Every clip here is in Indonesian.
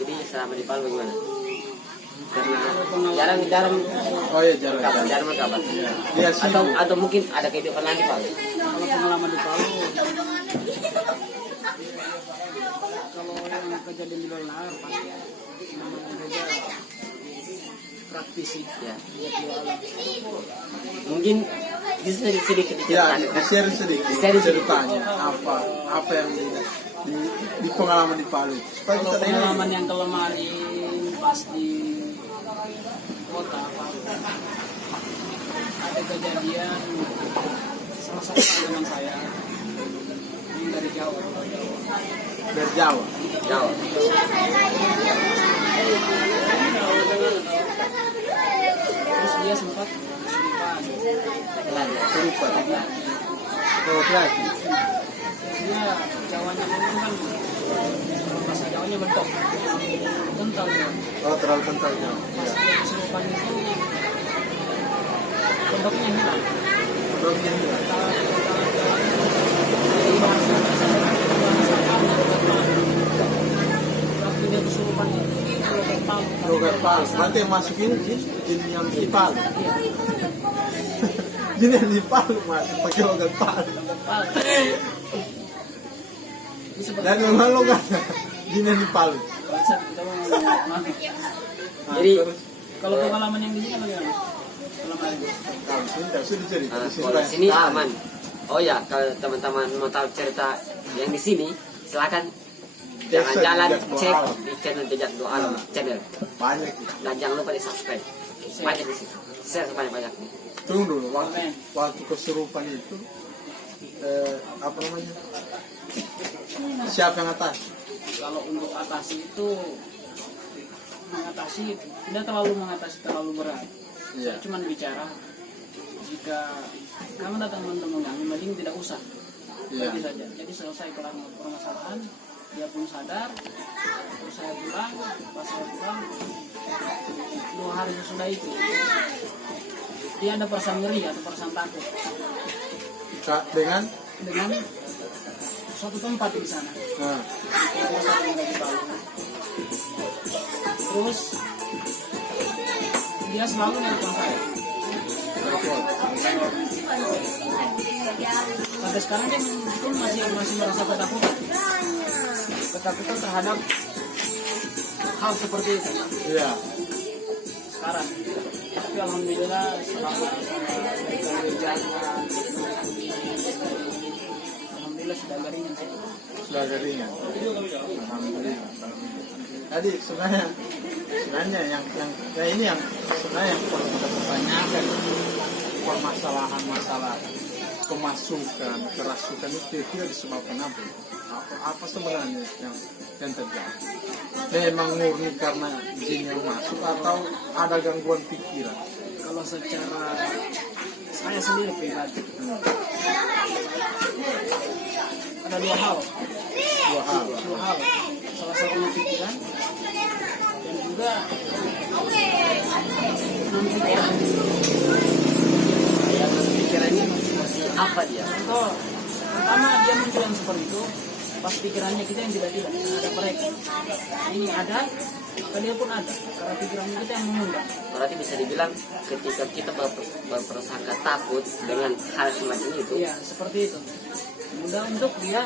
Jadi selama di Palu gimana? Karena jarang Oh iya, jarang. jarang kabar. Dia sih Atau mungkin ada kehidupan lain di Palu. Kalau pengalaman di Palu, kalau yang kejadian di luar lahar pasti namanya juga praktisi. Ya. Mungkin bisa sedikit ya diceritakan. di-share sedikit Share sedikit. ceritanya apa yang di pengalaman di Palu. Supaya Kalau kita pengalaman yang kemarin pas di kota Palu, ada kejadian salah satu teman saya yang dari Jawa. dari Jawa. Jauh. Terus dia sempat Serupa. Kalau lagi. dia Jawanya memang kan bahasa Jawanya bentok kental dia. Oh, terlalu kental ya. Kesurupan itu bentuknya hilang. Produknya hilang. Waktu dia kesurupan itu Logat Palu. Berarti yang masuk ini jin yang di Palu. Jin yang di Palu masuk pakai logat Palu. Dan memang logat jin yang di Palu. Jadi kalau pengalaman yang di sini bagaimana? Pengalaman Kalau sini tidak sudah cerita. kalau sini aman. Oh ya, kalau teman-teman mau tahu cerita yang di sini, silakan jalan-jalan cek di channel Jejak Dua Alam channel. Banyak. Dan jangan lupa di subscribe. Banyak di situ. Share sebanyak-banyaknya. Tunggu dulu, waktu kesurupan itu apa namanya? Siapa yang atas? kalau untuk atasi itu mengatasi tidak terlalu terlalu berat. Iya. Saya cuma bicara jika kamu datang menunggu kami, mending tidak usah. Iya. Bagi saja. Jadi selesai permasalahan, dia pun sadar. Terus saya pulang, pas saya pulang 2 hari sesudah itu dia ada perasaan nyeri atau perasaan takut Dengan suatu tempat di sana. nah, Terus dia selalu nelfon saya. telepon. Sampai sekarang dia pun masih merasa ketakutan terhadap hal seperti itu Iya. sekarang. Tapi alhamdulillah selama alhamdulillah sudah agak ringan sih. Sudah agak ringan. Alhamdulillah. Jadi sebenarnya yang ini yang sebenarnya yang perlu kita pertanyakan, permasalahan masalah kemasukan, kerasukan itu kira disebabkan apa? Apa sebenarnya yang terjadi? Memang murni karena jin yang masuk atau ada gangguan pikiran? Kalau secara saya sendiri pribadi ada dua hal. Salah satunya pikiran dan juga Pikirannya apa dia? contoh pertama dia muncul yang seperti itu pas pikirannya kita yang tidak ada mereka ini ada dia pun ada karena pikirannya kita yang mengundang. Berarti bisa dibilang ketika kita berprasangka takut dengan hal semacam itu, Iya seperti itu mudah untuk dia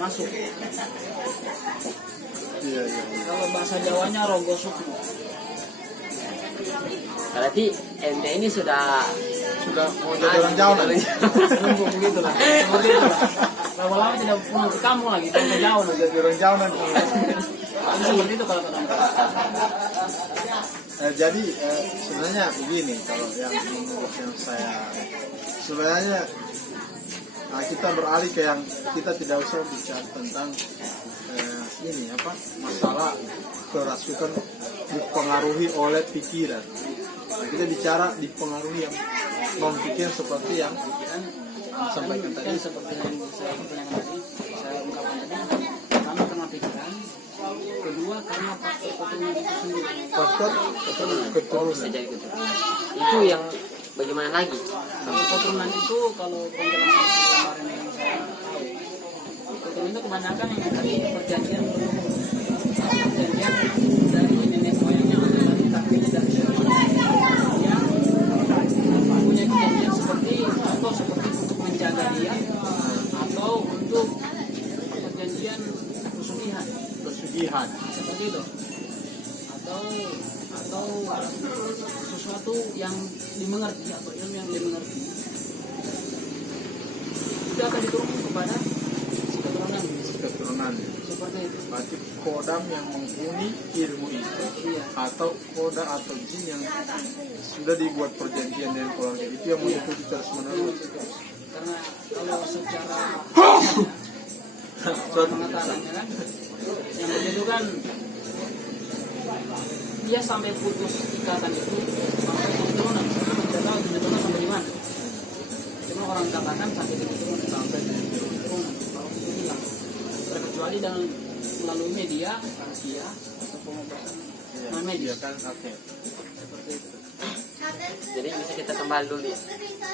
masuk. Iya. Kalau bahasa Jawanya rogo suku. berarti ente ini sudah Mau jadi orang jauh nanti. Tunggu begitulah. Seperti itulah. Lama-lama tidak pulang ke kamu lagi, ke jauh nanti. Jadi orang jauh nanti. Jadi seperti itu kalau kata. Jadi sebenarnya begini, kalau yang menurut yang saya sebenarnya kita beralih ke yang kita tidak usah bicara tentang ini apa masalah kerasukan dipengaruhi oleh pikiran. Kita bicara dipengaruhi yang non pikiran seperti yang sampaikan tadi. Seperti yang saya pertanyakan tadi, saya ungkapkan tadi, pertama karena pikiran, kedua karena faktor keturunan itu sendiri. Faktor bisa keturunan. jadi gitu. Itu yang bagaimana lagi? Kalau keturunan itu kalau penjelasan kemarin yang saya tahu itu kebanyakan yang tadi perjanjian dari nenek moyangnya atau dari kakeknya dari siapa yang punya perjanjian seperti atau seperti untuk menjaga dia atau untuk perjanjian pesugihan seperti itu atau sesuatu yang dimengerti atau ilmu yang dimengerti itu akan diturunkan kepada si keturunan seperti itu. Berarti kodam yang menghuni ilmu itu, Iya. atau koda atau jin yang sudah dibuat perjanjian dengan keluarga itu yang mengikuti terus menerus. Karena kalau secara pengetahuannya kan yang begitu kan dia sampai putus ikatan itu sampai keturunan, tidak tahu keturunan sampai di mana. Cuma orang katakan sampai di keturunan kalau itu hilang, terkecuali dengan melalui media atau pengobatan non medis kan, oke. seperti itu. Jadi bisa kita kembali dulu ya.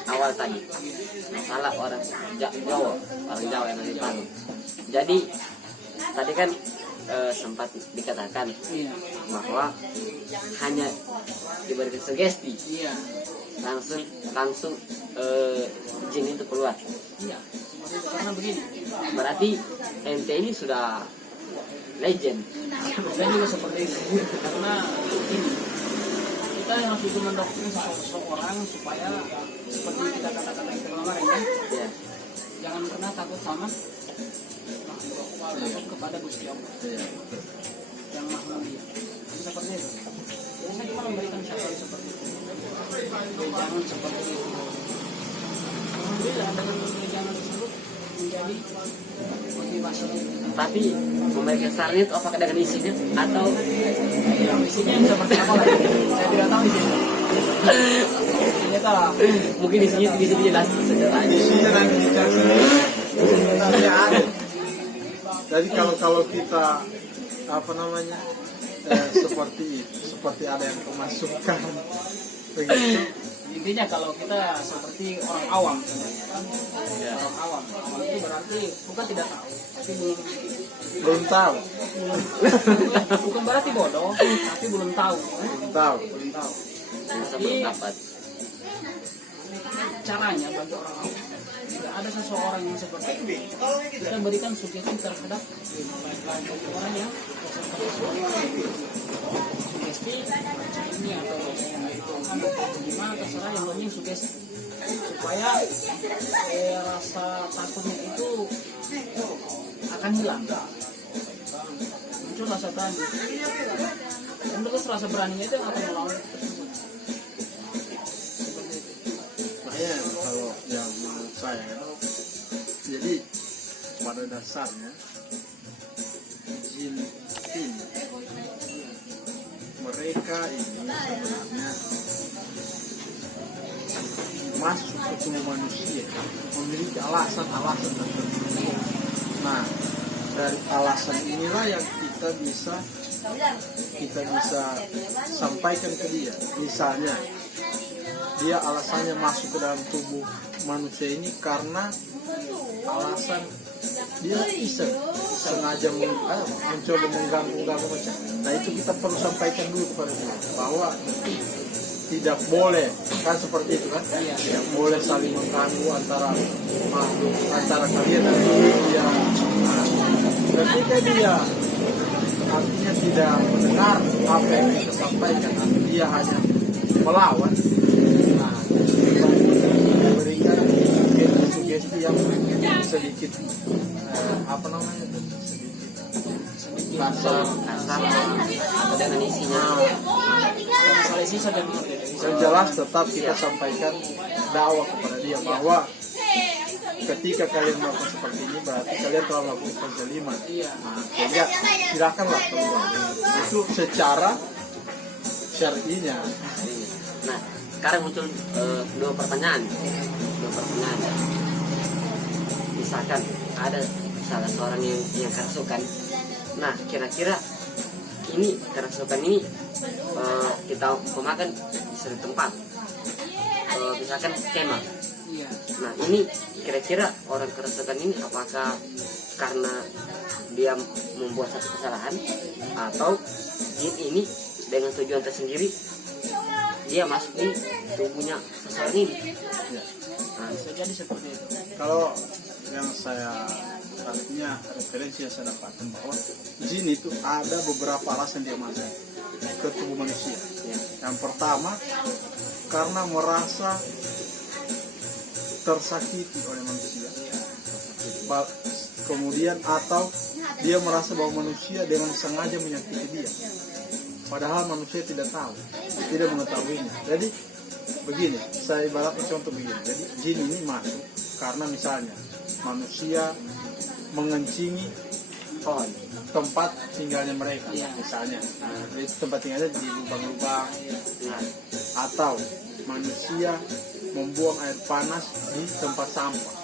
Awal tadi salah orang Jawa yang dari Palu. Jadi tadi kan sempat dikatakan Iya, bahwa hanya diberikan sugesti iya, langsung jin itu keluar. iya. Seperti itu. Karena begini, Berarti ente ini sudah legend. saya juga seperti itu. Karena ini kita yang harus itu mendoktrin seseorang supaya seperti kita katakan yang kemarin kan, Ya. jangan pernah takut sama takut kepada Gusti Allah yang maha mulia. Seperti itu. Jadi saya cuma memberikan syarat seperti itu. Jangan seperti itu. Alhamdulillah dengan jangan tersebut menjadi motivasi kita. Tapi memberikan saran itu apakah dengan isinya atau Isinya yang seperti apa lagi? Saya tidak tahu isinya. Isinya tahu. mungkin isinya bisa dijelaskan secara aja. Isinya nanti dikasih. Jadi kalau kita seperti ada yang kemasukan begitu. Intinya kalau kita seperti orang awam, Ya. orang awam itu berarti bukan tidak tahu, tapi Belum tahu. bukan berarti bodoh, tapi belum tahu. Belum tahu. Sebelum dapat. Caranya bagi orang awam, jika ada seseorang yang seperti itu, kita berikan sugesti terhadap orang yang sugesti baca ini atau baca yang itu atau gimana terserah, yang penting sugesti supaya rasa takutnya itu akan hilang, muncul rasa berani, dan terus rasa beraninya itu yang akan melawan tersebut. Makanya kalau yang menurut saya, jadi pada dasarnya jin ini mereka ini sebenarnya masuk ke tubuh manusia memiliki alasan-alasan tertentu. Nah, dari alasan inilah yang kita bisa sampaikan ke dia. Misalnya dia alasannya masuk ke dalam tubuh manusia ini karena alasan dia iseng, sengaja mencoba mengganggu macam. Nah, itu kita perlu sampaikan dulu kepada dia bahwa tidak boleh, kan seperti itu kan, tidak boleh saling mengganggu antara makhluk, antara kalian dan dia. Nah, ketika dia artinya tidak mendengar apa yang kita sampaikan, dia hanya melawan. Nah, kita berikan sugesti yang sedikit sedikit kasar atau dengan isinya. Masalah isi saja yang jelas tetap kita sampaikan dakwah kepada dia bahwa ketika kalian melakukan seperti ini berarti kalian telah melakukan kezaliman. Nah, sehingga silakanlah keluar. Itu secara syar'inya. Nah, sekarang muncul dua pertanyaan. Misalkan ada salah seorang yang kerasukan. Nah, kira-kira ini kerasukan ini kita pemakan di satu tempat. Misalkan kemah. Iya. Nah, ini kira-kira orang kerasukan ini apakah karena dia membuat satu kesalahan, atau jin ini dengan tujuan tersendiri dia masuk di tubuhnya seseorang ini? Ya. Nah, Bisa jadi seperti itu. Kalau yang saya artinya referensi yang saya dapatkan bahwa jin itu ada beberapa alasan dia masuk ke tubuh manusia. ya. Yang pertama karena merasa tersakiti oleh manusia. Kemudian atau dia merasa bahwa manusia dengan sengaja menyakiti dia, padahal manusia tidak tahu, tidak mengetahuinya. Jadi begini, saya ibaratkan contoh begini. Jadi jin ini masuk karena misalnya manusia mengencingi Oh, tempat tinggalnya mereka, Iya. misalnya itu tempat tinggalnya di lubang-lubang, nah, atau manusia membuang air panas di tempat sampah.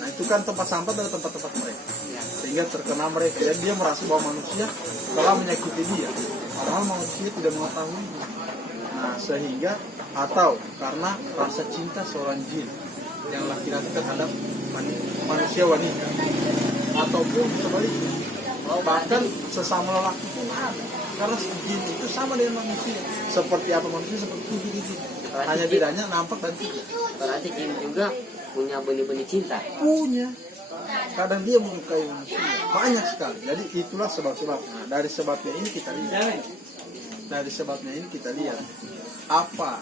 Nah itu kan tempat sampah adalah tempat-tempat mereka, ya. sehingga terkena mereka. Dan dia merasa bahwa manusia telah menyakiti dia, padahal manusia tidak mengetahui. Nah sehingga atau karena rasa cinta seorang jin yang laki-laki terhadap manusia wanita, ataupun sebaliknya, bahkan sesama lelaki pun ada. Karena jin itu sama dengan manusia, seperti apa manusia seperti itu jin. Hanya bedanya nampak dan tidak. Berarti jin juga punya benih-benih cinta. Punya, kadang dia menyukai manusia banyak sekali. Jadi itulah sebab-sebabnya. Dari sebabnya ini kita lihat apa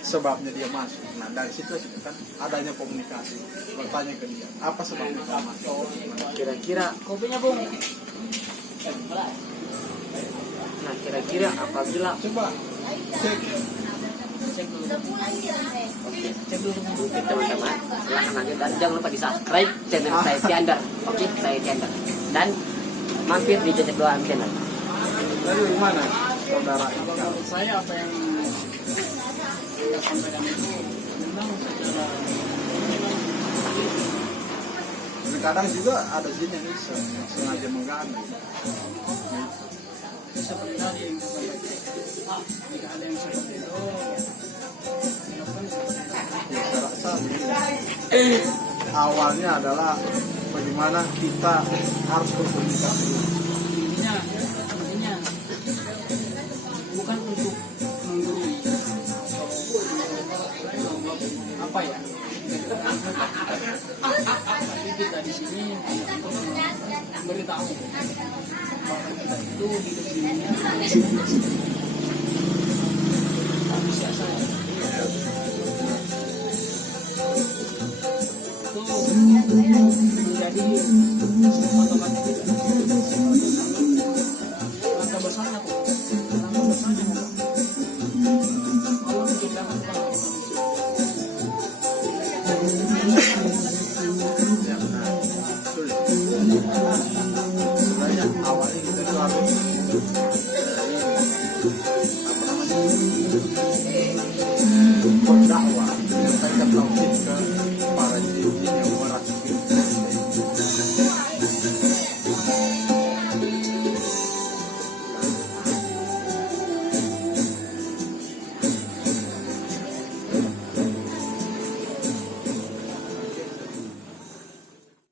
sebabnya dia masuk. Nah dari situ kita kan adanya komunikasi, bertanya ke dia apa sebabnya dia masuk. Kira-kira, Kopinya bung. nah kira-kira apabila Coba cek. Cek dulu. oke, Cek dulu. oke teman-teman, silahkan lanjut dan jangan lupa di subscribe channel saya Tiandar. Oke, saya Tiandar, dan mampir di Cecep Doang channel. Dari mana saudara? Kalau menurut saya apa yang saya sampaikan itu memang secara Kadang juga ada jin yang sengaja mengganggu. seperti tadi yang saya sampaikan. Jika ada yang seperti itu, dilakukan seperti itu. Ya, saya rasa awalnya adalah bagaimana kita harus berkomunikasi. Intinya bukan untuk menggurui apa ya, tapi kita di sini untuk memberitahu bahwa kita itu hidup di dunia manusia saja. Itu menjadi patokan kita. Langkah besarnya kok. Langkah besarnya kok. Allah menciptakan kita manusia. Ya, nah, sulit. Sebenarnya awalnya kita itu harus apa namanya